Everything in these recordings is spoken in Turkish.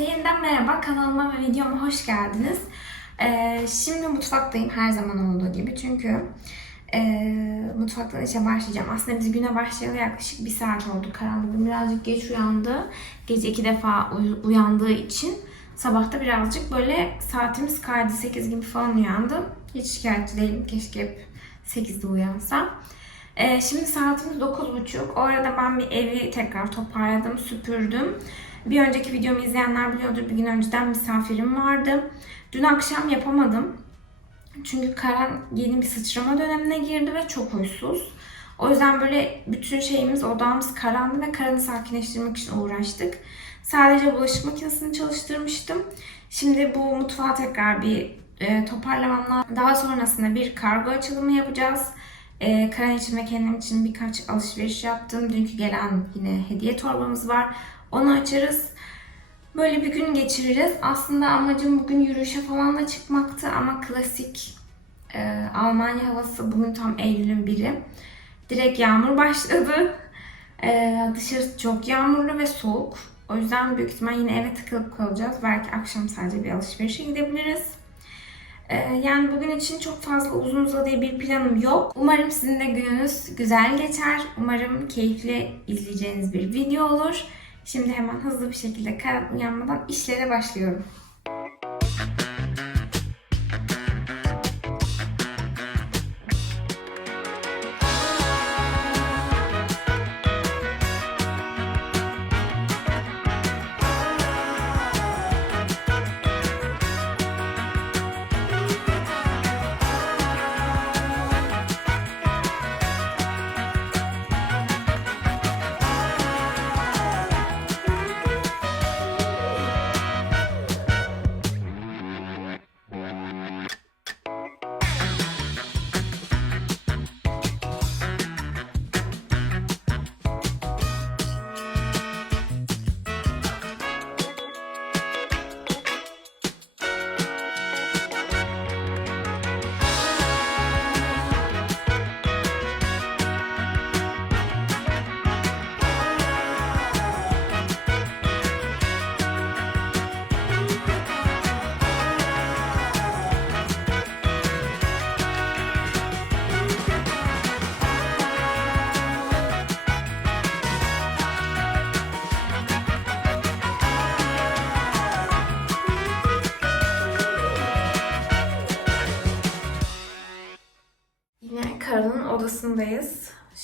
Herkese yeniden merhaba. Kanalıma ve videoma hoş geldiniz. Ee, şimdi mutfaktayım her zaman olduğu gibi. Çünkü e, mutfaktan işe başlayacağım. Aslında biz güne başlayalı yaklaşık bir saat oldu. Karanlık birazcık geç uyandı. Gece iki defa uy- uyandığı için sabahta birazcık böyle saatimiz kaydı. 8 gibi falan uyandım. Hiç şikayetçi değilim. Keşke hep 8'de uyansam. Ee, şimdi saatimiz 9.30. O arada ben bir evi tekrar toparladım, süpürdüm. Bir önceki videomu izleyenler biliyordur. Bir gün önceden misafirim vardı. Dün akşam yapamadım. Çünkü Karan yeni bir sıçrama dönemine girdi ve çok huysuz. O yüzden böyle bütün şeyimiz, odamız karandı ve Karan'ı sakinleştirmek için uğraştık. Sadece bulaşık makinesini çalıştırmıştım. Şimdi bu mutfağı tekrar bir e, toparlamam lazım. Daha sonrasında bir kargo açılımı yapacağız. E, Karan için ve kendim için birkaç alışveriş yaptım. Dünkü gelen yine hediye torbamız var. Onu açarız. Böyle bir gün geçiririz. Aslında amacım bugün yürüyüşe falan da çıkmaktı ama klasik e, Almanya havası bugün tam Eylül'ün biri. Direkt yağmur başladı. E, dışarısı çok yağmurlu ve soğuk. O yüzden büyük ihtimal yine eve tıkılıp kalacağız. Belki akşam sadece bir alışverişe gidebiliriz. E, yani bugün için çok fazla uzun uzadıya bir planım yok. Umarım sizin de gününüz güzel geçer. Umarım keyifli izleyeceğiniz bir video olur. Şimdi hemen hızlı bir şekilde Karan uyanmadan işlere başlıyorum.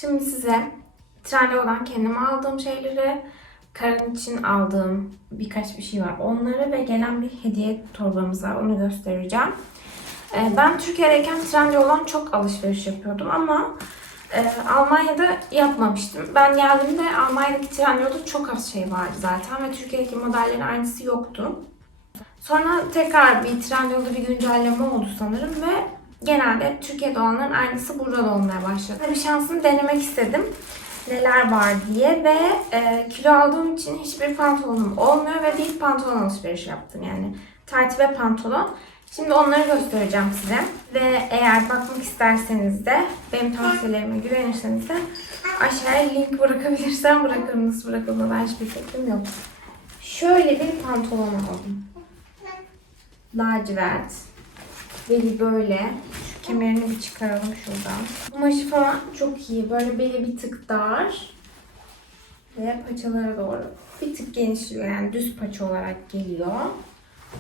Şimdi size Trendyol'dan kendime aldığım şeyleri, Karan için aldığım birkaç bir şey var. Onları ve gelen bir hediye torbamız var. Onu göstereceğim. Ee, Ben Türkiye'deyken Trendyol'dan çok alışveriş yapıyordum ama e, Almanya'da yapmamıştım. Ben geldiğimde Almanya'daki Trendyol'da çok az şey vardı zaten ve Türkiye'deki modellerin aynısı yoktu. Sonra tekrar bir Trendyol'da bir güncelleme oldu sanırım ve genelde Türkiye'de olanların aynısı burada da olmaya başladı. Bir şansımı denemek istedim neler var diye ve e, kilo aldığım için hiçbir pantolonum olmuyor ve bir pantolon alışveriş yaptım yani tayt ve pantolon. Şimdi onları göstereceğim size ve eğer bakmak isterseniz de benim tavsiyelerime güvenirseniz de aşağıya link bırakabilirsem bırakırım nasıl bırakıldığına hiçbir fikrim yok. Şöyle bir pantolon aldım. Lacivert. Beli böyle. Şu kemerini bir çıkaralım şuradan. Kumaşı falan çok iyi. Böyle beli bir tık dar. Ve paçalara doğru bir tık genişliyor. Yani düz paça olarak geliyor.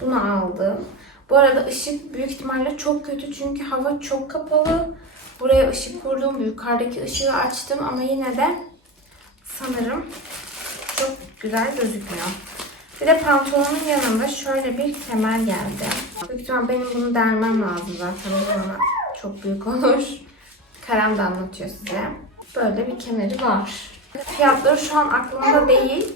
Bunu aldım. Bu arada ışık büyük ihtimalle çok kötü çünkü hava çok kapalı. Buraya ışık kurdum. Yukarıdaki ışığı açtım ama yine de sanırım çok güzel gözükmüyor. Bir de pantolonun yanında şöyle bir kemer geldi. Büyük benim bunu dermem lazım zaten. O zaman çok büyük olur. Karam da anlatıyor size. Böyle bir kemeri var. Fiyatları şu an aklımda değil.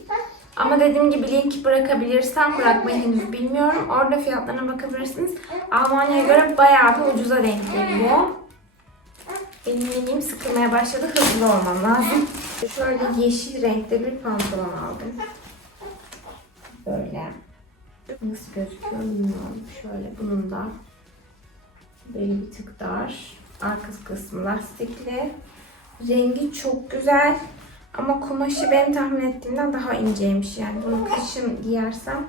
Ama dediğim gibi link bırakabilirsem bırakmayı henüz bilmiyorum. Orada fiyatlarına bakabilirsiniz. Almanya'ya göre bayağı bir ucuza denk geliyor. Benim minim sıkılmaya başladı. Hızlı olmam lazım. Şöyle yeşil renkte bir pantolon aldım. Nasıl gözüküyor bilmiyorum. Şöyle bunun da böyle bir tık dar. Arka kısmı lastikli. Rengi çok güzel. Ama kumaşı ben tahmin ettiğimden daha inceymiş. Yani bunu kışın giyersem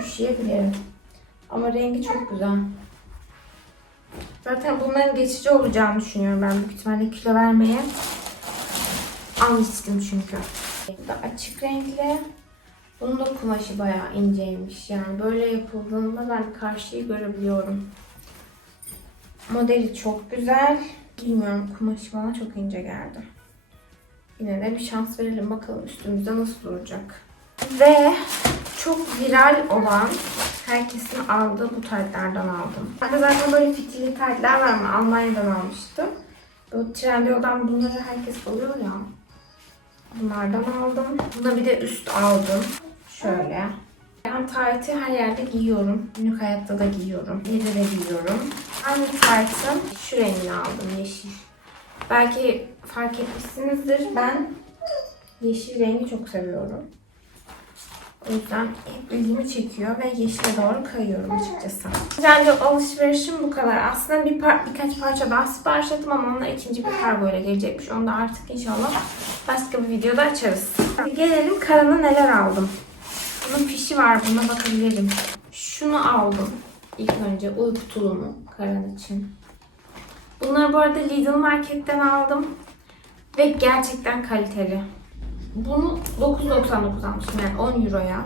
üşüyebilirim. Ama rengi çok güzel. Zaten bunların geçici olacağını düşünüyorum ben büyük ihtimalle kilo vermeye. Almıştım çünkü. Bu da açık renkli. Bunun da kumaşı bayağı inceymiş. Yani böyle yapıldığında ben karşıyı görebiliyorum. Modeli çok güzel. Bilmiyorum kumaşı bana çok ince geldi. Yine de bir şans verelim bakalım üstümüzde nasıl duracak. Ve çok viral olan herkesin aldığı bu taytlardan aldım. Ben de zaten böyle fitili taytlar var mı? Almanya'dan almıştım. Bu Trendyol'dan bunları herkes alıyor ya. Bunlardan aldım. Buna bir de üst aldım. Şöyle. Ben taytı her yerde giyiyorum. Günlük hayatta da giyiyorum. Evde de giyiyorum. Aynı taytın şu rengini aldım yeşil. Belki fark etmişsinizdir. Ben yeşil rengi çok seviyorum. O yüzden hep ilgimi çekiyor ve yeşile doğru kayıyorum açıkçası. Bence alışverişim bu kadar. Aslında bir par birkaç parça daha sipariş ettim ama onlar ikinci bir kargo ile gelecekmiş. Onu da artık inşallah başka bir videoda açarız. Gelelim Karan'a neler aldım. Bunun fişi var. Buna bakabilirim. Şunu aldım. İlk önce uyku tulumu Karan için. Bunları bu arada Lidl marketten aldım. Ve gerçekten kaliteli. Bunu 9.99 almışım yani 10 euroya.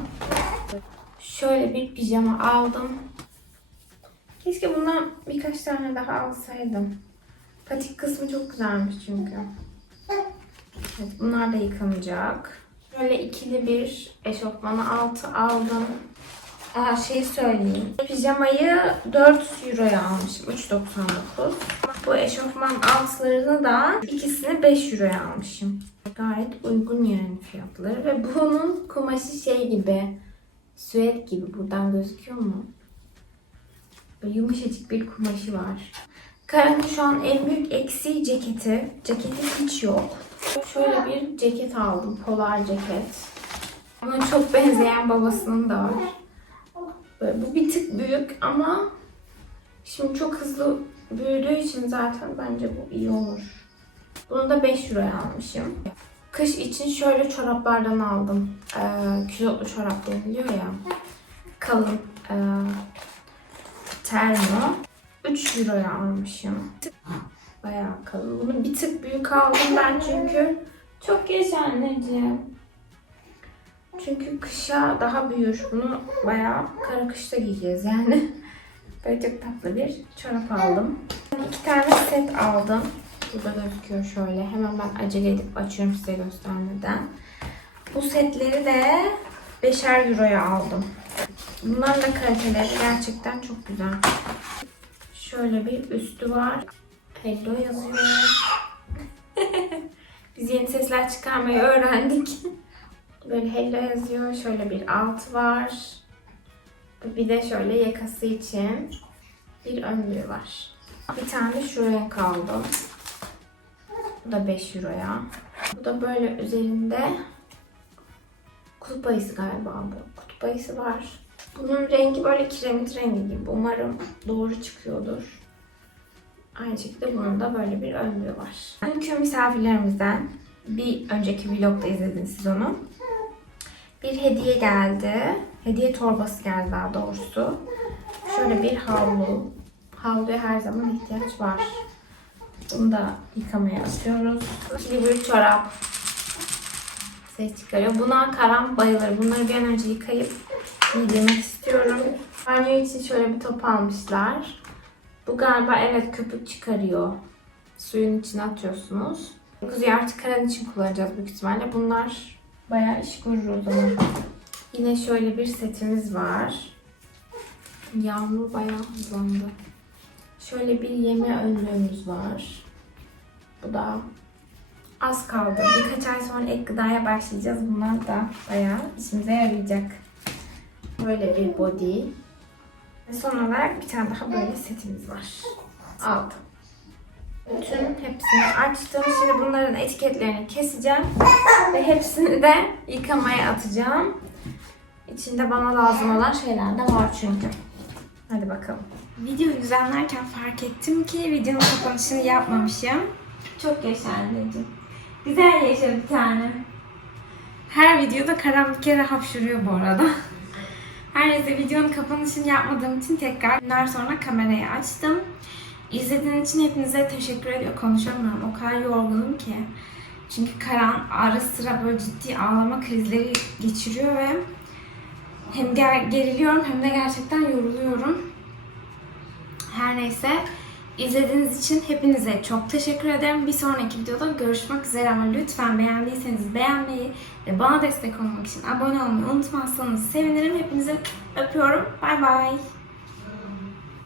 Şöyle bir pijama aldım. Keşke bundan birkaç tane daha alsaydım. Patik kısmı çok güzelmiş çünkü. Evet, bunlar da yıkanacak. Böyle ikili bir eşofmanı altı aldım. Aa şey söyleyeyim. Pijamayı 4 euroya almışım. 3.99. Bu eşofman altlarını da ikisini 5 euroya almışım. Gayet uygun yani fiyatları ve bunun kumaşı şey gibi süet gibi buradan gözüküyor mu? Böyle yumuşacık bir kumaşı var. Karan'ın şu an en büyük eksiği ceketi. Ceketi hiç yok. Şöyle bir ceket aldım. Polar ceket. Ama çok benzeyen babasının da var. Böyle, bu bir tık büyük ama şimdi çok hızlı büyüdüğü için zaten bence bu iyi olur. Bunu da 5 euroya almışım. Kış için şöyle çoraplardan aldım. Ee, külotlu çorap deniliyor ya. Kalın. Ee, termo. 3 euroya almışım. Bayağı kalın. Bunu bir tık büyük aldım ben çünkü. Çok geç anneciğim. Çünkü kışa daha büyür. Bunu bayağı kara kışta giyeceğiz yani. Böyle çok tatlı bir çorap aldım. İki tane set aldım. Burada gözüküyor şöyle. Hemen ben acele edip açıyorum size göstermeden. Bu setleri de 5'er euroya aldım. Bunların da kaliteleri gerçekten çok güzel. Şöyle bir üstü var. Hello yazıyor. Biz yeni sesler çıkarmayı öğrendik. Böyle hello yazıyor. Şöyle bir alt var. Bir de şöyle yakası için bir önlüğü var. Bir tane şuraya kaldı. Bu da 5 euroya. Bu da böyle üzerinde kutup ayısı galiba bu. Kutup ayısı var. Bunun rengi böyle kiremit rengi gibi. Umarım doğru çıkıyordur. Aynı şekilde bunun da böyle bir önlüğü var. Bugünkü misafirlerimizden bir önceki vlogda izlediniz siz onu. Bir hediye geldi. Hediye torbası geldi daha doğrusu. Şöyle bir havlu. Havluya her zaman ihtiyaç var. Bunu da yıkamaya atıyoruz. İkili bir çorap. Ses çıkarıyor. Buna Karan bayılır. Bunları bir an önce yıkayıp giydirmek istiyorum. Banyo için şöyle bir top almışlar. Bu galiba evet köpük çıkarıyor. Suyun içine atıyorsunuz. Kuzuyu artık Karan için kullanacağız büyük ihtimalle. Bunlar bayağı iş görür o zaman. Yine şöyle bir setimiz var. Yağmur bayağı hızlandı. Şöyle bir yeme önlüğümüz var. Bu da az kaldı. Birkaç ay sonra ek gıdaya başlayacağız. Bunlar da bayağı işimize yarayacak. Böyle bir body. Ve son olarak bir tane daha böyle setimiz var. Aldım. Bütün hepsini açtım. Şimdi bunların etiketlerini keseceğim. Ve hepsini de yıkamaya atacağım. İçinde bana lazım olan şeyler de var çünkü. Hadi bakalım. Videoyu düzenlerken fark ettim ki videonun kapanışını yapmamışım. Çok yaşa anneciğim. Güzel yaşa bir tane. Her videoda Karan bir kere hapşırıyor bu arada. Her neyse videonun kapanışını yapmadığım için tekrar günler sonra kamerayı açtım. İzlediğiniz için hepinize teşekkür ediyor. Konuşamıyorum. O kadar yorgunum ki. Çünkü Karan ara sıra böyle ciddi ağlama krizleri geçiriyor ve hem ger- geriliyorum hem de gerçekten yoruluyorum. Her neyse izlediğiniz için hepinize çok teşekkür ederim. Bir sonraki videoda görüşmek üzere ama lütfen beğendiyseniz beğenmeyi ve bana destek olmak için abone olmayı unutmazsanız sevinirim. Hepinizi öpüyorum. Bay bay.